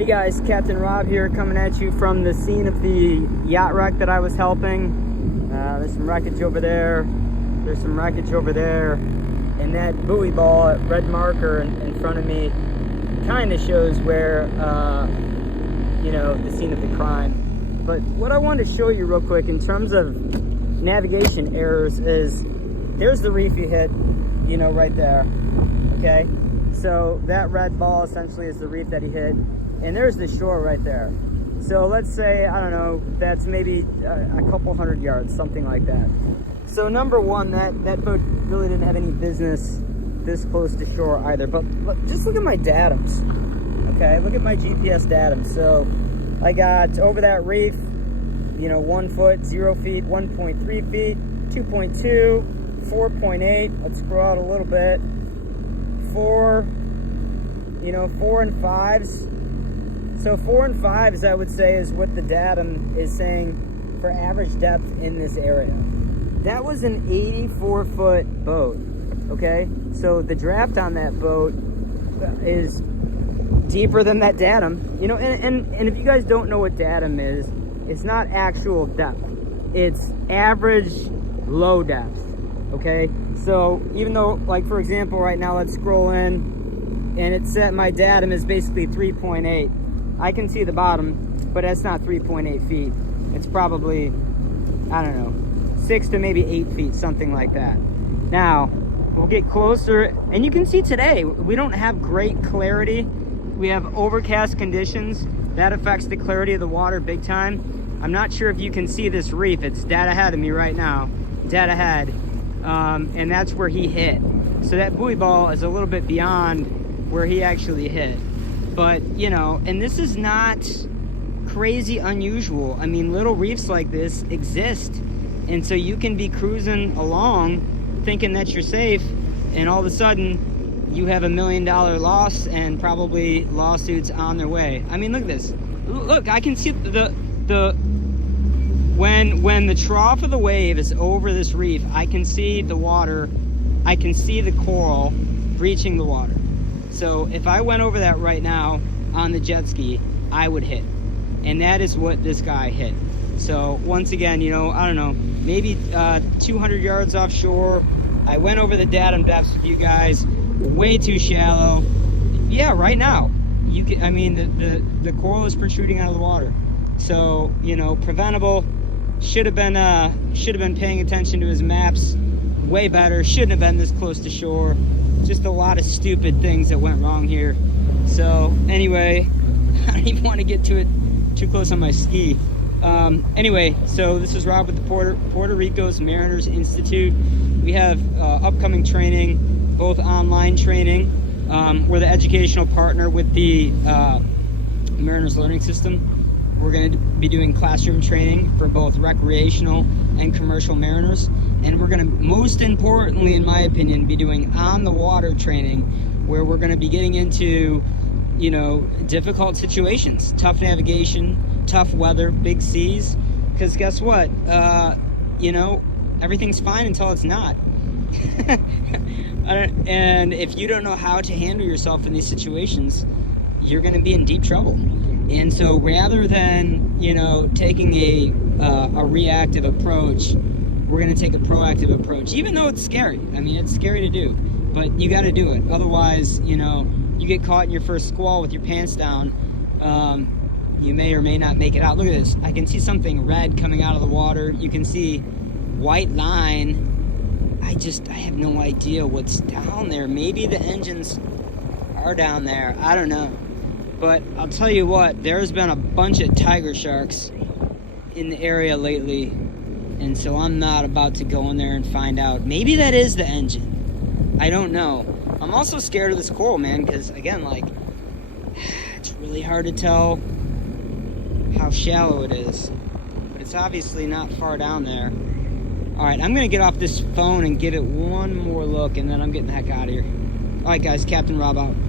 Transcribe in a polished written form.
Hey guys, Captain Rob here, coming at you from the scene of the yacht wreck that I was helping. There's some wreckage over there. There's some wreckage over there. And that buoy ball, red marker in front of me, kind of shows where, you know, the scene of the crime. But what I wanted to show you real quick in terms of navigation errors is, there's the reef you hit, you know, right there, okay? So that red ball essentially is the reef that he hit. And there's the shore right there. So let's say, I don't know, that's maybe a couple hundred yards, something like that. So number one, that boat really didn't have any business this close to shore either. But just look at my datums, okay? Look at my GPS datums. So I got over that reef, you know, 1 foot, 0 feet, 1.3 feet, 2.2, 4.8. Let's scroll out a little bit. 4, you know, 4 and 5s. So 4 and 5s, I would say, is what the datum is saying for average depth in this area. That was an 84-foot boat, okay? So the draft on that boat is deeper than that datum. You know, and if you guys don't know what datum is, it's not actual depth. It's average low depth, okay? So even though, like, for example, right now, let's scroll in, and it said my datum is basically 3.8. I can see the bottom, but that's not 3.8 feet. It's probably, I don't know, 6 to maybe 8 feet, something like that. Now, we'll get closer, and you can see today, we don't have great clarity. We have overcast conditions. That affects the clarity of the water big time. I'm not sure if you can see this reef. It's dead ahead of me right now, dead ahead. And that's where he hit. So that buoy ball is a little bit beyond where he actually hit. But, you know, and this is not crazy unusual. I mean, little reefs like this exist. And so you can be cruising along thinking that you're safe, and all of a sudden you have $1 million loss and probably lawsuits on their way. I mean, look at this. Look, I can see when the trough of the wave is over this reef, I can see the water, I can see the coral breaching the water. So if I went over that right now on the jet ski, I would hit. And that is what this guy hit. So once again, you know, I don't know, maybe 200 yards offshore. I went over the datum depths with you guys, way too shallow. Yeah, right now, you can, I mean, the coral is protruding out of the water. So, you know, preventable. Should have been paying attention to his maps way better. Shouldn't have been this close to shore. Just a lot of stupid things that went wrong here. So anyway, I don't even want to get to it too close on my ski. Anyway, so this is Rob with the Puerto Rico's Mariners Institute. We have upcoming training, both online training. We're the educational partner with the Mariners Learning System. We're going to be doing classroom training for both recreational and commercial mariners. And we're going to, most importantly, in my opinion, be doing on-the-water training, where we're going to be getting into, you know, difficult situations, tough navigation, tough weather, big seas. Because guess what? You know, everything's fine until it's not. And if you don't know how to handle yourself in these situations, you're going to be in deep trouble. And so rather than, you know, taking a reactive approach, we're going to take a proactive approach, even though it's scary. I mean, it's scary to do, but you got to do it. Otherwise, you know, you get caught in your first squall with your pants down, you may or may not make it out. Look at this. I can see something red coming out of the water. You can see white line. I have no idea what's down there. Maybe the engines are down there. I don't know. But I'll tell you what, there's been a bunch of tiger sharks in the area lately. And so I'm not about to go in there and find out. Maybe that is the engine. I don't know. I'm also scared of this coral, man, because, again, like, it's really hard to tell how shallow it is. But it's obviously not far down there. All right, I'm going to get off this phone and give it one more look, and then I'm getting the heck out of here. All right, guys, Captain Rob out.